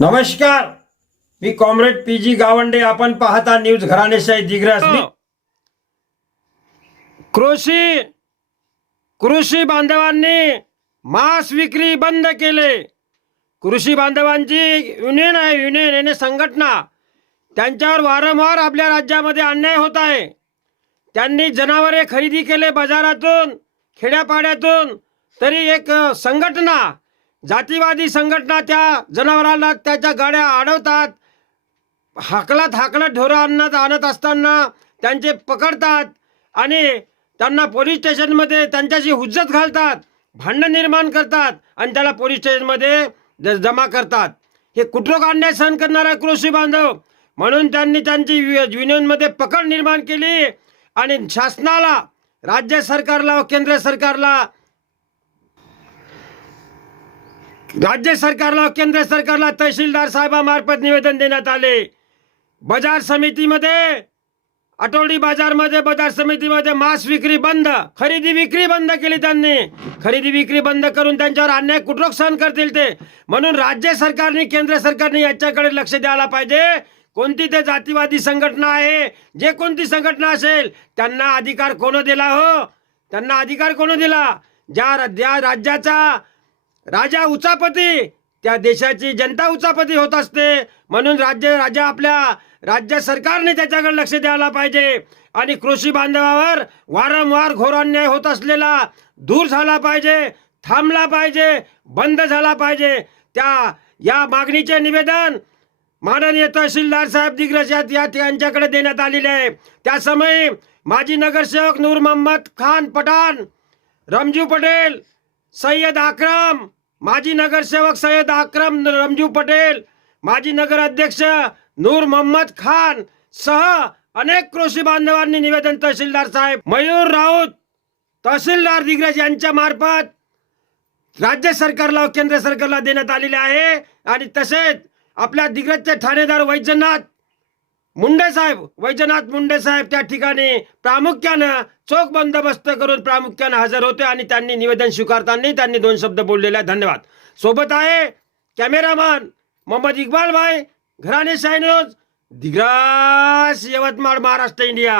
नमस्कार. मी comrade P G Gawande. आपण पाहता न्यूज घराणेशाही दिग्रस. हो. कृषी कृषी बांधवांनी मांस विक्री बंद केले. कृषी बांधवांची युनियन आहे युनियन याने संघटना त्यांच्यावर वारंवार आपल्या राज्यामध्ये अन्याय होत आहे. त्यांनी जनावरे खरेदी केले बाजारातून खेड्यापाड्यातून. तरी एक संघटना जातीवादी संघटना त्या जनावरांना त्याच्या गाड्या अडवतात हाकलत हाकलत ढोरं आणत आणत असताना त्यांचे पकडतात आणि त्यांना पोलीस स्टेशनमध्ये त्यांच्याशी हुज्जत घालतात भांडण निर्माण करतात आणि त्याला पोलीस स्टेशनमध्ये जमा करतात. हे कुठलोक अन्याय सहन करणारा कृषी बांधव? म्हणून त्यांनी त्यांची युनियनमध्ये पकड निर्माण केली आणि शासनाला राज्य सरकारला व केंद्र सरकारला राज्य सरकारला केंद्र सरकारला तहसीलदार साहेबामार्फत निवेदन देण्यात आले. बाजार समितीमध्ये आठवडी बाजारमध्ये बाजार समितीमध्ये मांस विक्री बंद खरेदी विक्री बंद केली त्यांनी. खरेदी विक्री बंद करून त्यांच्यावर अन्याय कुठलोक सहन करतील ते? म्हणून राज्य सरकारने केंद्र सरकारने याच्याकडे लक्ष द्यायला पाहिजे. कोणती ते जातीवादी संघटना आहे? जे कोणती संघटना असेल त्यांना अधिकार कोण दिला हो? त्यांना अधिकार कोण दिला? ज्या ज्या राज्याचा राजा उचापती. त्या देशाची जनता उचापती होत असते. म्हणून राज्य राजा आपल्या राज्य सरकारने त्याच्याकडे लक्ष द्यायला पाहिजे. आणि कृषी बांधवावर वारंवार घोर अन्याय होत असलेला दूर झाला पाहिजे थांबला पाहिजे बंद झाला पाहिजे. त्या या मागणीचे निवेदन माननीय तहसीलदार साहेब दिग्रज या यांच्याकडे देण्यात आलेले आहे. त्यासमयी माजी नगरसेवक नूर मोहम्मद खान पठाण रमजू पटेल सय्यद आक्रम माजी नगरसेवक सय्यद अक्रम रमजू पटेल माजी नगर अध्यक्ष नूर मोहम्मद खान सह अनेक कृषी बांधवांनी निवेदन तहसीलदार साहेब मयूर राऊत तहसीलदार दिग्रज यांच्या मार्फत राज्य सरकारला व केंद्र सरकारला देण्यात आलेले आहे. आणि तसेच आपल्या दिग्रजचे ठाणेदार वैजनाथ मुंडे साहेब वैजनाथ मुंडे साहेब त्या ठिकाणी प्रामुख्यानं चोख बंदोबस्त करून प्रामुख्यानं हजर होते आणि त्यांनी निवेदन स्वीकारताना त्यांनी दोन शब्द बोललेले आहेत. धन्यवाद. सोबत आहे कॅमेरामन मोहम्मद इक्बाल भाई घराणे सायनोज दिग्रास यवतमाळ महाराष्ट्र इंडिया.